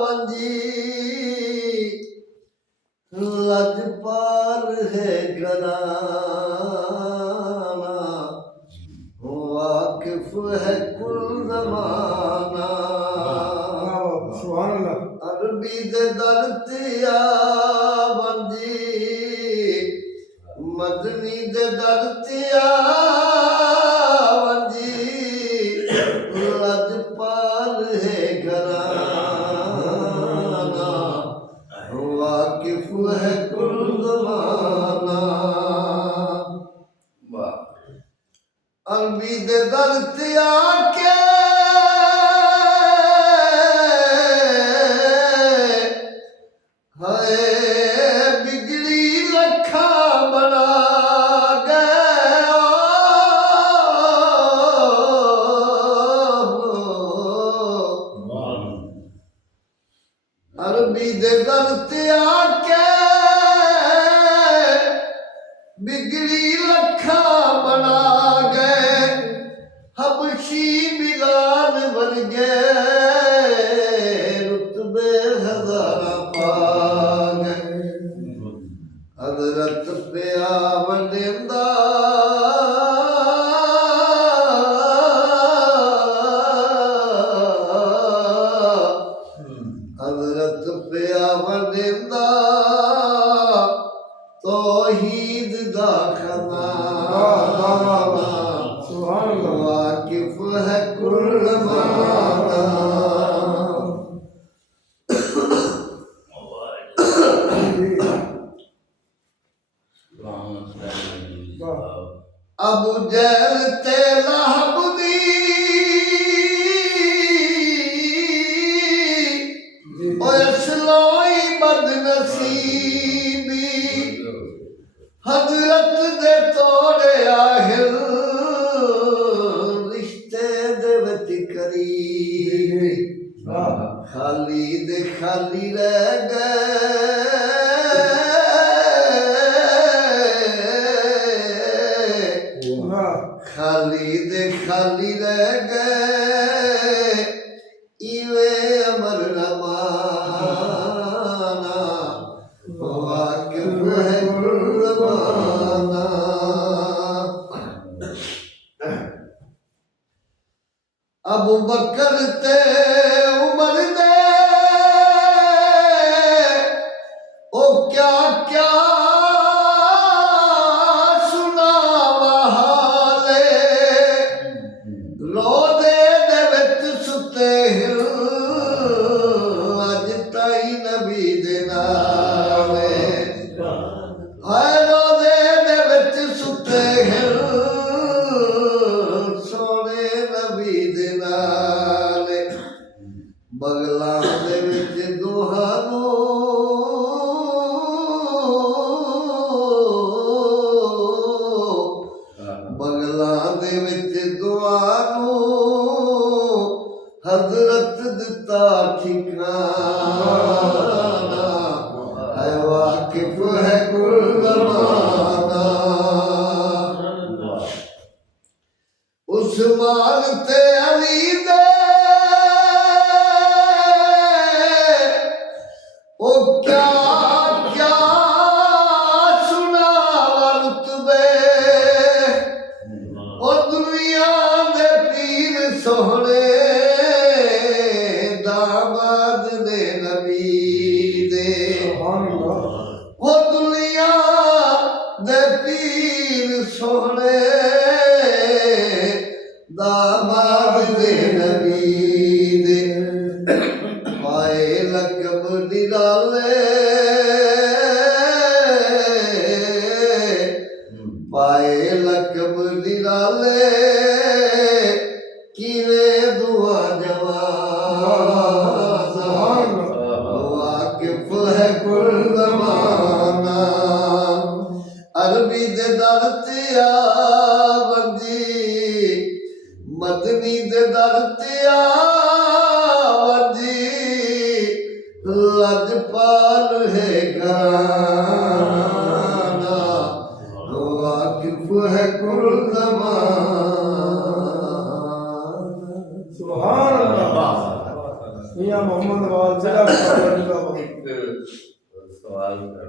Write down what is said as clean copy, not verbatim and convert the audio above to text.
वंजी लजपाल है घराना, वाकिफ है कुल ज़माना। अरबी दे दर ते वंजी, मदनी दे दर ते वंजी, लजपाल है घराना, वाकिफ है कुल ज़माना। अरबी दे दर ते आके हाय बिगड़ी लखा बना गया। अरबी दे दर ते आके बिगड़ी लखा बना गए, हबशी बिलाल बन गए, रुतबे हज़ारा पा गए। हज़रत पिया वंडेंदा हज़रत पिया वंडेंदा तौहीद दा खज़ाना, वाकिफ है कुल ज़माना। अबू जहल ते लहब दी असलोई बदनसीबी, हज़रत दे तोड़े आहिल रिश्ते दे विच करीबी। खाली दे खाली रह गए, खाली दे खाली रह गए, इवे अमर रमाना, वाकिफ है कुल ज़माना। अबू बकर ते उमर दे ओ क्या क्या सुनावा हाले, रोदे दे विच सुते हिल अज ताई नबी दे नाले। हाय रोदे दे विच सुते हिल सोने नबी दे नाले। बगलां दे विच दुहानू बगलां दे विच दुआनू हज़रत दिता ठिकाना, है वाकिफ है कुल ज़माना। उस्मान ते अली दे ओ क्या क्या सुनावा रुतबे, ओ दुनिया दे पीर सोहने दामाद ने नबी दे। ओ दुनिया दे पीर सोहने दामाद ने नबी दे। पाए लकब निराले, पाए लकब निराले, किवे दुआ जवाना, वाकिफ है कुल ज़माना। अरबी दे दर ते वंजी, मदनी दे दर ते वंजी, लजपाल है घराना, वाकिफ है कुल ज़माना। सुभान अल्लाह। मियां मोहम्मद वाल ਵਾਹਿਗੁਰੂ ਜੀ ਕਾ ਖਾਲਸਾ। ਇੱਕ ਸਵਾਲ ਕਰਨਾ